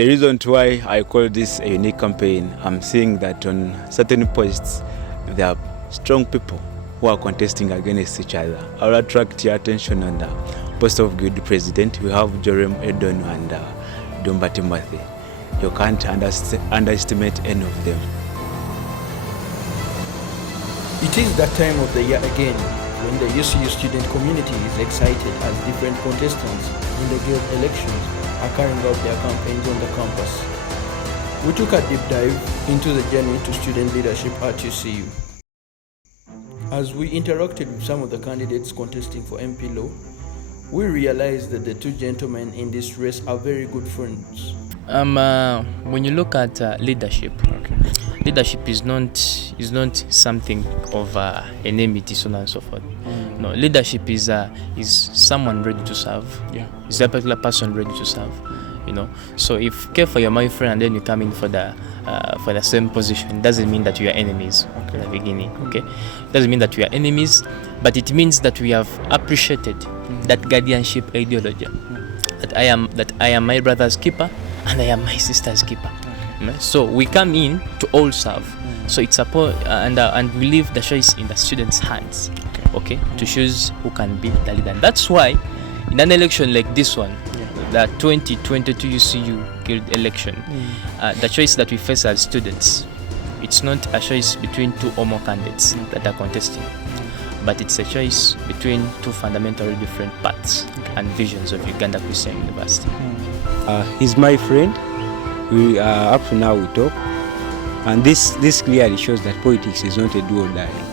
The reason why I call this a unique campaign, I'm seeing that on certain posts, there are strong people who are contesting against each other. I'll attract your attention on the post of Guild President. We have Jerem Edonu and Dumba Timothy. You can't underestimate any of them. It is that time of the year again when the UCU student community is excited as different contestants in the Guild elections are carrying out their campaigns on the campus. We took a deep dive into the journey to student leadership at UCU. As we interacted with some of the candidates contesting for MP Law, we realized that the two gentlemen in this race are very good friends. When you look at leadership, leadership is not something of enmity, so on and so forth. No, leadership is someone ready to serve. Yeah. Is a particular person ready to serve. You know. So if KEFA you're my friend and then you come in for the same position, it doesn't mean that we are enemies at the beginning. Okay, it doesn't mean that we are enemies, but it means that we have appreciated that guardianship ideology. That I am my brother's keeper and I am my sister's keeper. So we come in to all serve. So it's and we leave the choice in the students' hands. Okay, to choose who can be the leader. And that's why in an election like this one, the 2022 UCU Guild election, the choice that we face as students, it's not a choice between two or more candidates that are contesting, but it's a choice between two fundamentally different paths and visions of Uganda Christian University. He's my friend. We up to now we talk, and this clearly shows that politics is not a do or die.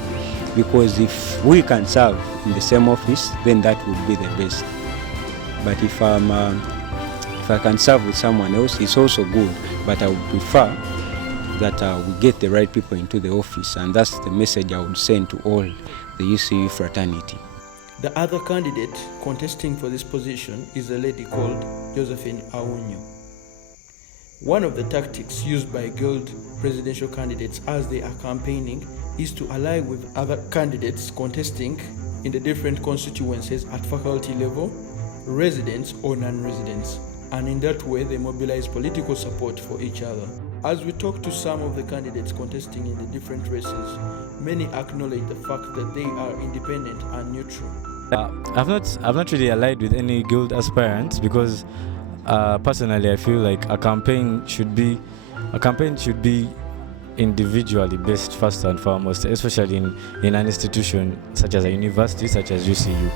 Because if we can serve in the same office, then that would be the best. But if I can serve with someone else, it's also good. But I would prefer that we get the right people into the office, and that's the message I would send to all the UCU fraternity. The other candidate contesting for this position is a lady called Josephine Aunyo. One of the tactics used by Guild presidential candidates as they are campaigning is to ally with other candidates contesting in the different constituencies at faculty level, residents or non-residents, and in that way they mobilize political support for each other. As we talk to some of the candidates contesting in the different races, many acknowledge the fact that they are independent and neutral. I've not really allied with any Guild aspirants because personally I feel like a campaign should be individually based first and foremost, especially in an institution such as a university, such as UCU.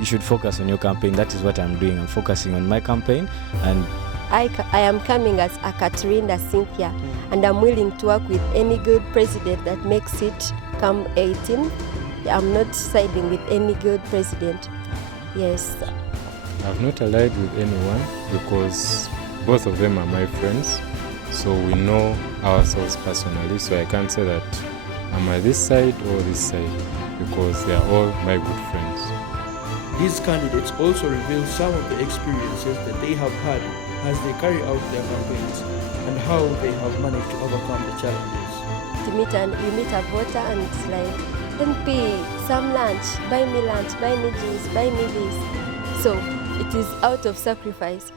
You should focus on your campaign. That is what I'm doing. I'm focusing on my campaign. And I am coming as a Katrina Cynthia, and I'm willing to work with any Guild president that makes it come 18. I'm not siding with any Guild president. Yes. I've not allied with anyone because both of them are my friends. So we know ourselves personally, so I can't say that I'm at this side or this side because they are all my good friends. These candidates also reveal some of the experiences that they have had as they carry out their campaigns and how they have managed to overcome the challenges. You meet a voter and it's like, MP, some lunch, buy me juice, buy me this. So it is out of sacrifice.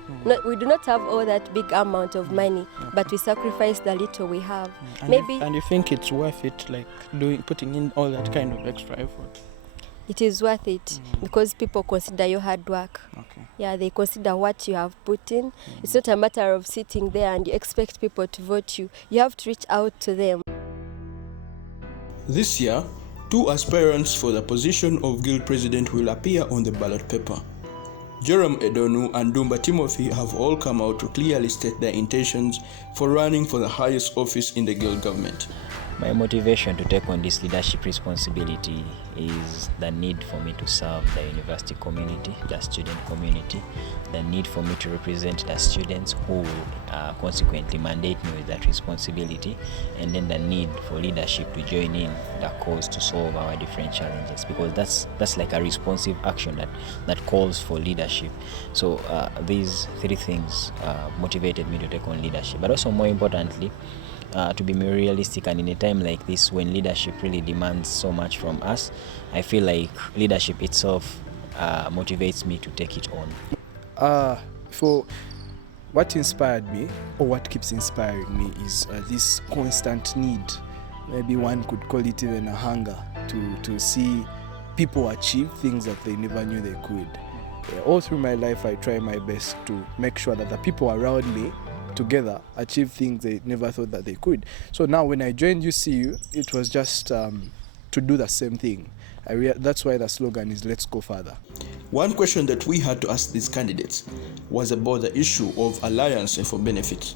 We do not have all that big amount of money, but we sacrifice the little we have. And you think it's worth it, like putting in all that kind of extra effort? It is worth it because people consider your hard work. Yeah, they consider what you have put in. It's not a matter of sitting there and you expect people to vote you. You have to reach out to them. This year, 2 aspirants for the position of Guild President will appear on the ballot paper. Jerem Edonu and Dumba Timothy have all come out to clearly state their intentions for running for the highest office in the Guild government. My motivation to take on this leadership responsibility is the need for me to serve the university community, the student community, the need for me to represent the students who will consequently mandate me with that responsibility, and then the need for leadership to join in the cause to solve our different challenges, because that's like a responsive action that calls for leadership. So these 3 things motivated me to take on leadership, but also more importantly, to be more realistic, and in a time like this when leadership really demands so much from us, I feel like leadership itself motivates me to take it on. For what inspired me, or what keeps inspiring me, is this constant need. Maybe one could call it even a hunger to see people achieve things that they never knew they could. All through my life, I try my best to make sure that the people around me together achieve things they never thought that they could. So now when I joined UCU, it was just to do the same thing. That's why the slogan is "Let's go further." One question that we had to ask these candidates was about the issue of alliance and for benefits.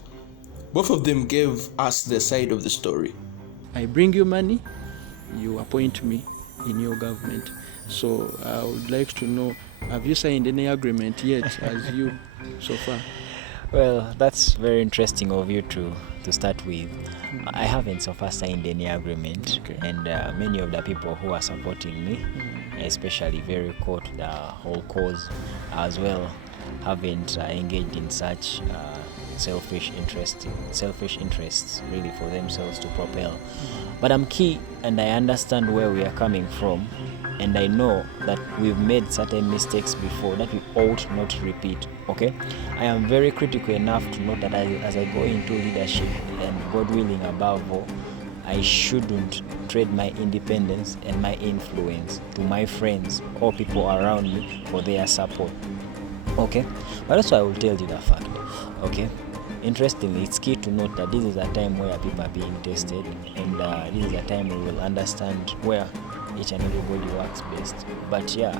Both of them gave us their side of the story. I bring you money, you appoint me in your government. So I would like to know, have you signed any agreement yet as you so far? Well, that's very interesting of you to start with. I haven't so far signed any agreement, Okay. and many of the people who are supporting me, especially very core to the whole cause as well, haven't engaged in such selfish interests really for themselves to propel. But I'm key, and I understand where we are coming from, and I know that we've made certain mistakes before that we ought not to repeat. Okay, I am very critical enough to know that as I go into leadership, and God willing above all, I shouldn't trade my independence and my influence to my friends or people around me for their support. Okay, but also I will tell you the fact. Okay, interestingly, it's key to note that this is a time where people are being tested, and this is a time we will understand where each and everybody works best. But yeah,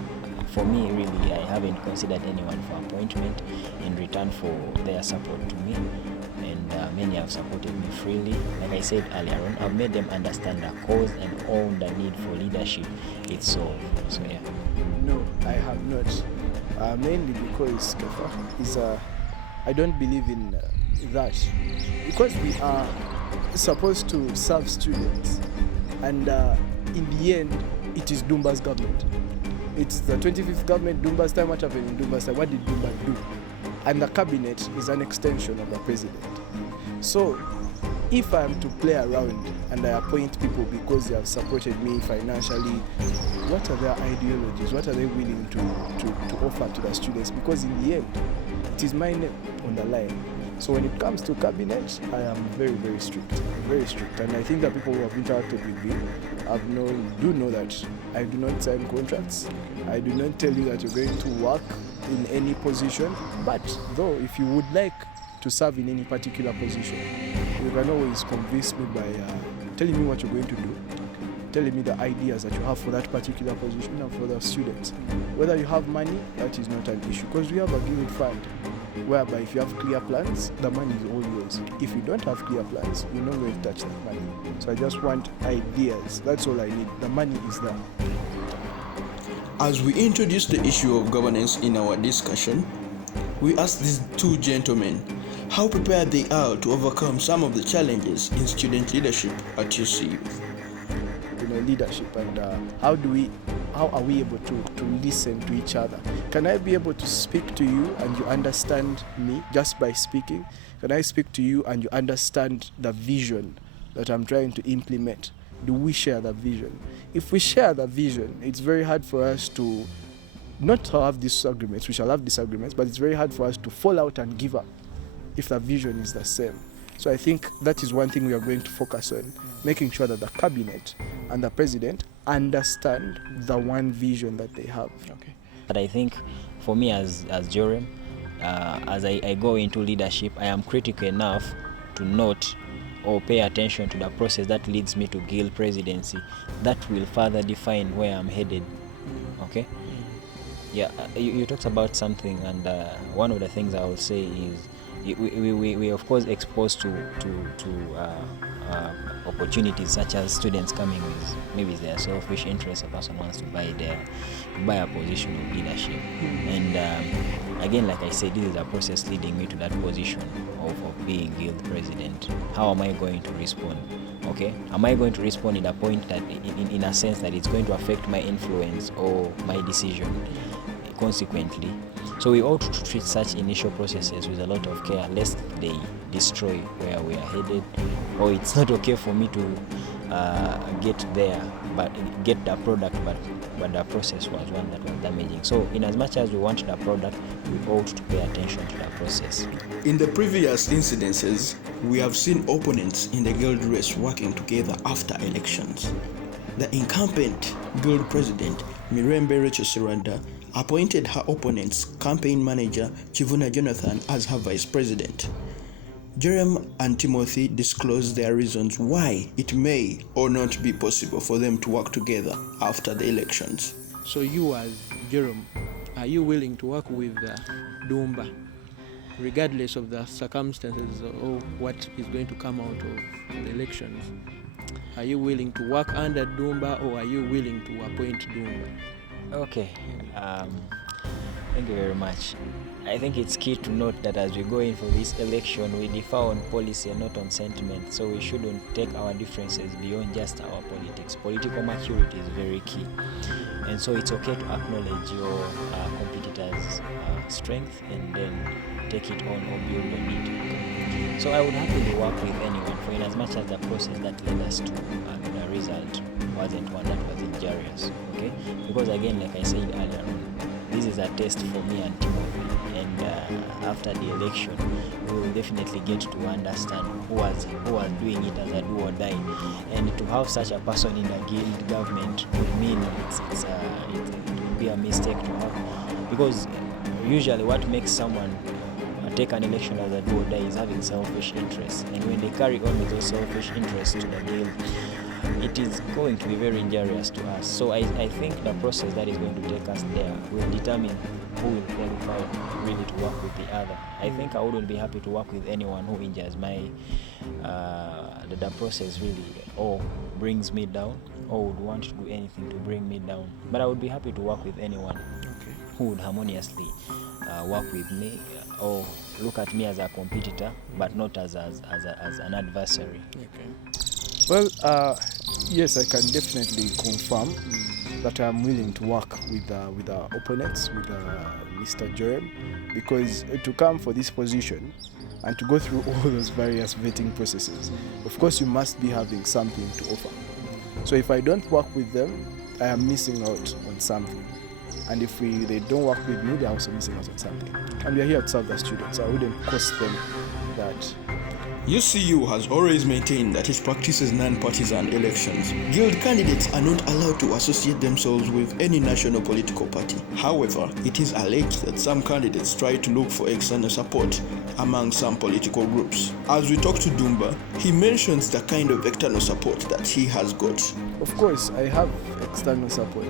for me, really, I haven't considered anyone for appointment in return for their support to me, and many have supported me freely. Like I said earlier on, I've made them understand the cause and own the need for leadership itself. So yeah. No, I have not. Mainly because KEFA is I don't believe in that. Because we are supposed to serve students, and in the end, it is Dumba's government. It's the 25th government, Dumba's time. What happened in Dumba's time? What did Dumba do? And the cabinet is an extension of the president. So, if I am to play around and I appoint people because they have supported me financially, what are their ideologies? What are they willing to offer to the students? Because in the end, it is my name on the line. So when it comes to cabinet, I am very, very strict. Very strict. And I think that people who have interacted with me do know that I do not sign contracts. I do not tell you that you're going to work in any position. But though, if you would like to serve in any particular position, you can always convince me by telling me what you're going to do, telling me the ideas that you have for that particular position and for the students. Whether you have money, that is not an issue, because we have a given fund whereby if you have clear plans, the money is all yours. If you don't have clear plans, you're not going to touch that money. So I just want ideas. That's all I need. The money is there. As we introduce the issue of governance in our discussion, we asked these two gentlemen how prepared they are to overcome some of the challenges in student leadership at UCU. Leadership, and how are we able to listen to each other? Can I be able to speak to you and you understand me just by speaking? Can I speak to you and you understand the vision that I'm trying to implement? Do we share the vision? If we share the vision, it's very hard for us to not have disagreements. We shall have disagreements, but it's very hard for us to fall out and give up if the vision is the same. So I think that is one thing we are going to focus on, making sure that the cabinet and the president understand the one vision that they have. Okay. But I think for me as Jorem, as I go into leadership, I am critical enough to note or pay attention to the process that leads me to guild presidency. That will further define where I'm headed. Okay? Yeah, you talked about something, and one of the things I will say is we of course exposed to opportunities such as students coming with maybe their selfish interest. A person wants to buy a position of leadership, and again, like I said, this is a process leading me to that position of being guild president. How am I going to respond? Okay, am I going to respond in a point that in a sense that it's going to affect my influence or my decision consequently? So we ought to treat such initial processes with a lot of care, lest they destroy where we are headed, or it's not okay for me to get there, but get the product, but the process was one that was damaging. So in as much as we want the product, we ought to pay attention to the process. In the previous incidences, we have seen opponents in the guild race working together after elections. The incumbent guild president, Mirembe Rachel Siranda, appointed her opponent's campaign manager, Chivuna Jonathan, as her vice president. Jerem and Timothy disclosed their reasons why it may or not be possible for them to work together after the elections. So you as Jerem, are you willing to work with Dumba, regardless of the circumstances or what is going to come out of the elections? Are you willing to work under Dumba, or are you willing to appoint Dumba? Okay, thank you very much. I think it's key to note that as we go in for this election, we differ on policy and not on sentiment, so we shouldn't take our differences beyond just our politics. Political maturity is very key, and so it's okay to acknowledge your competitor's strength and then take it on or build on it. So I would happily work with anyone, for in as much as the process that led us to the result wasn't one that was injurious, okay? Because again, like I said earlier on, this is a test for me and Timothy, and after the election, we will definitely get to understand who was doing it as a do or die, and to have such a person in the guild government would mean it would be a mistake to have, because usually what makes someone take an election as a do or die is having selfish interests, and when they carry on with those selfish interests to the guild, it is going to be very injurious to us. So I think the process that is going to take us there will determine who will qualify really to work with the other. I think I wouldn't be happy to work with anyone who injures my the process really, or brings me down, or would want to do anything to bring me down. But I would be happy to work with anyone who would harmoniously work with me, or look at me as a competitor, but not as an adversary. Okay. Well, yes, I can definitely confirm that I am willing to work with our opponents, with Mr. Jerem, because to come for this position and to go through all those various vetting processes, of course you must be having something to offer. So if I don't work with them, I am missing out on something. And if they don't work with me, they're also missing out on something. And we are here to serve the students. I wouldn't cost them that. UCU has always maintained that it practices non-partisan elections. Guild candidates are not allowed to associate themselves with any national political party. However, it is alleged that some candidates try to look for external support among some political groups. As we talk to Dumba, he mentions the kind of external support that he has got. Of course, I have external support.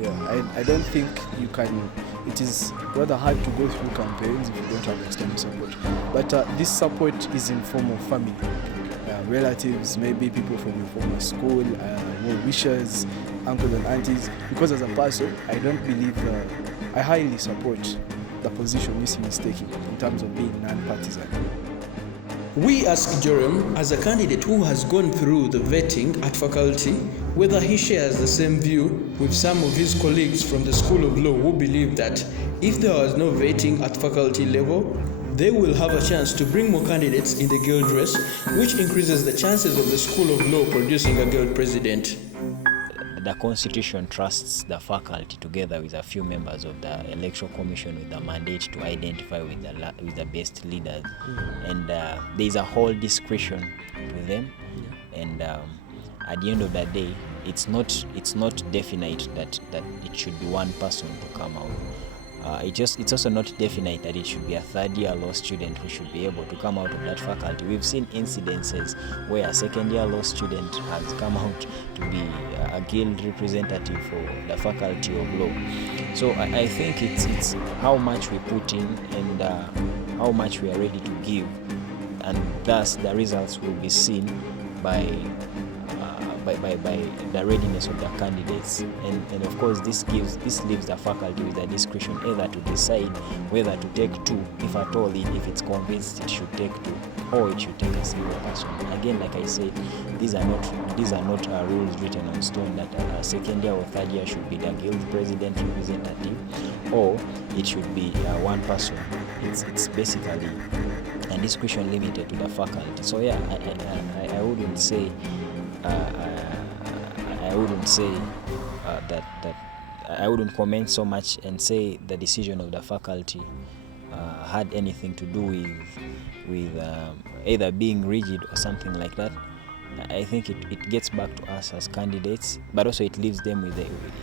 Yeah, I don't think you can. It is rather hard to go through campaigns if you don't have external support. But this support is in form of family, relatives, maybe people from your former school, well-wishers, uncles and aunties. Because as a person, I don't believe I highly support the position UCU is taking in terms of being non-partisan. We asked Jerem, as a candidate who has gone through the vetting at faculty, whether he shares the same view with some of his colleagues from the School of Law who believe that if there was no vetting at faculty level, they will have a chance to bring more candidates in the guild race, which increases the chances of the School of Law producing a guild president. The Constitution trusts the faculty together with a few members of the Electoral Commission with the mandate to identify with the best leaders, and there is a whole discretion to them, and at the end of the day, it's not definite that it should be one person to come out. It's also not definite that it should be a third-year law student who should be able to come out of that faculty. We've seen incidences where a second-year law student has come out to be a guild representative for the faculty of law. So I think it's how much we put in and how much we are ready to give, and thus the results will be seen by the readiness of the candidates, and of course this leaves the faculty with the discretion either to decide whether to take two, if at all, if it's convinced it should take two, or it should take a single person. Again, like I said, these are not rules written on stone that a second year or third year should be the guild president representative, or it should be one person. It's basically a discretion limited to the faculty. So yeah, I wouldn't say I wouldn't say that I wouldn't comment so much and say the decision of the faculty had anything to do with either being rigid or something like that. I think it gets back to us as candidates, but also it leaves them with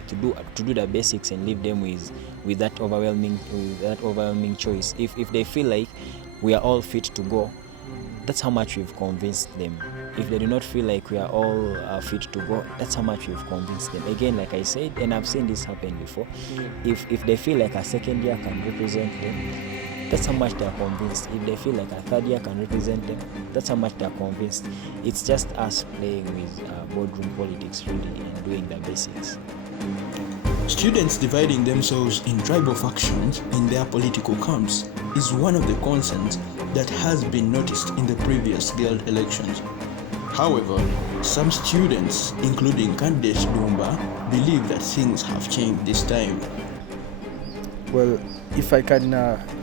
to do the basics and leave them with that overwhelming choice. If they feel like we are all fit to go, that's how much we've convinced them. If they do not feel like we are all fit to go, that's how much we've convinced them. Again, like I said, and I've seen this happen before, if they feel like a second year can represent them, that's how much they're convinced. If they feel like a third year can represent them, that's how much they're convinced. It's just us playing with boardroom politics really and doing the basics. Students dividing themselves in tribal factions in their political camps is one of the concerns that has been noticed in the previous Guild elections. However, some students, including candidate Dumba, believe that things have changed this time. Well, if I can,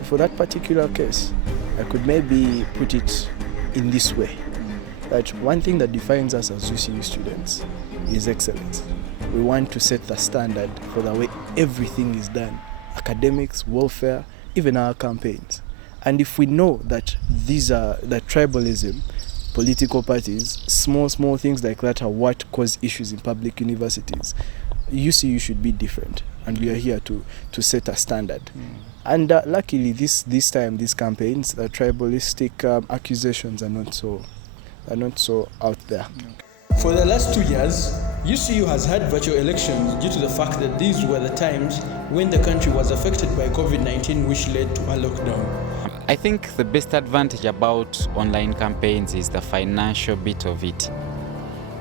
for that particular case, I could maybe put it in this way. That one thing that defines us as UCU students is excellence. We want to set the standard for the way everything is done. Academics, welfare, even our campaigns. And if we know that these are the tribalism, political parties, small things like that are what cause issues in public universities, UCU should be different. And we are here to set a standard. And luckily this time, these campaigns, the tribalistic accusations are not so out there. For the last 2 years, UCU has had virtual elections due to the fact that these were the times when the country was affected by COVID-19, which led to a lockdown. I think the best advantage about online campaigns is the financial bit of it.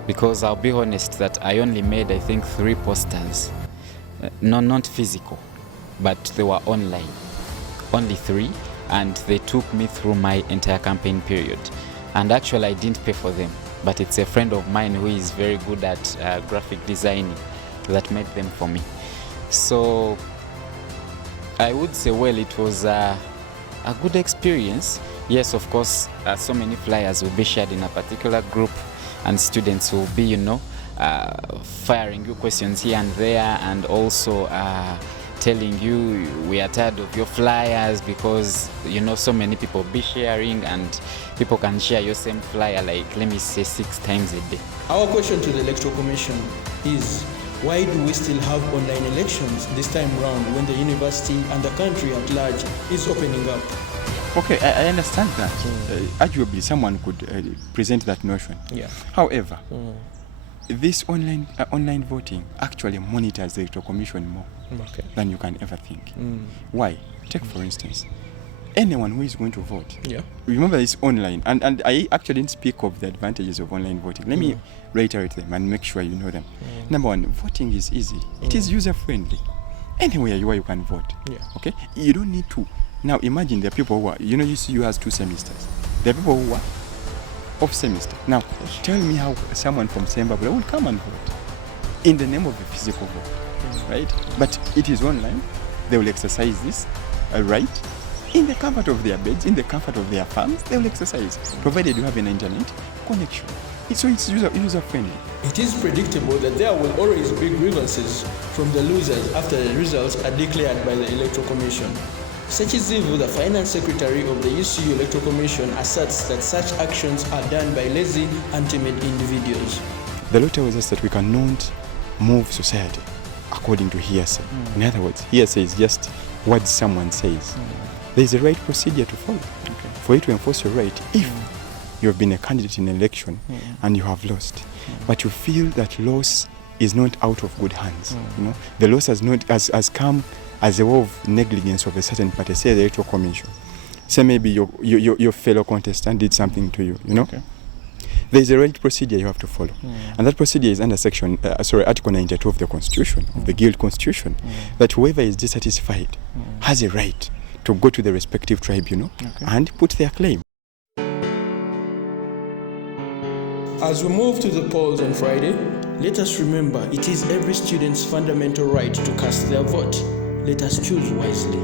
Because I'll be honest that I only made, I think, 3 posters. No, not physical, but they were online. Only 3, and they took me through my entire campaign period. And actually I didn't pay for them, but it's a friend of mine who is very good at graphic designing that made them for me. So I would say, well, it was a good experience. Yes, of course, so many flyers will be shared in a particular group, and students will be, firing you questions here and there, and also telling you we are tired of your flyers because so many people be sharing, and people can share your same flyer like, let me say, 6 times a day. Our question to the Electoral Commission is, why do we still have online elections this time round when the university and the country at large is opening up? Okay, I understand that. Arguably, someone could present that notion. Yeah. However, this online voting actually monitors the Electoral Commission more than you can ever think. Why? Take for instance, anyone who is going to vote. Yeah. Remember, it's online, and I actually didn't speak of the advantages of online voting. Let me reiterate them and make sure you know them. Number one, voting is easy. It is user friendly. Anywhere you are, you can vote. Yeah. Okay. You don't need to. Now imagine there are people who are, UCU has 2 semesters. There are people who are off semester. Now tell me how someone from Zimbabwe will come and vote in the name of a physical vote, right? But it is online. They will exercise this right in the comfort of their beds, in the comfort of their farms. They will exercise, provided you have an internet connection. So it's user friendly. It is predictable that there will always be grievances from the losers after the results are declared by the Electoral Commission. Sechizivu, the Finance Secretary of the UCU Electoral Commission, asserts that such actions are done by lazy and timid individuals. The law tells us that we cannot move society according to hearsay. In other words, hearsay is just what someone says. There is a right procedure to follow for you to enforce your right. If you have been a candidate in an election and you have lost, but you feel that loss is not out of good hands, the loss has come as a way of negligence of a certain party, say the Electoral Commission. Say maybe your fellow contestant did something to you, There is a right procedure you have to follow. And that procedure is under Article 92 of the Constitution, of the Guild Constitution, that whoever is dissatisfied has a right to go to the respective tribunal and put their claim. As we move to the polls on Friday, let us remember it is every student's fundamental right to cast their vote. Let us choose wisely.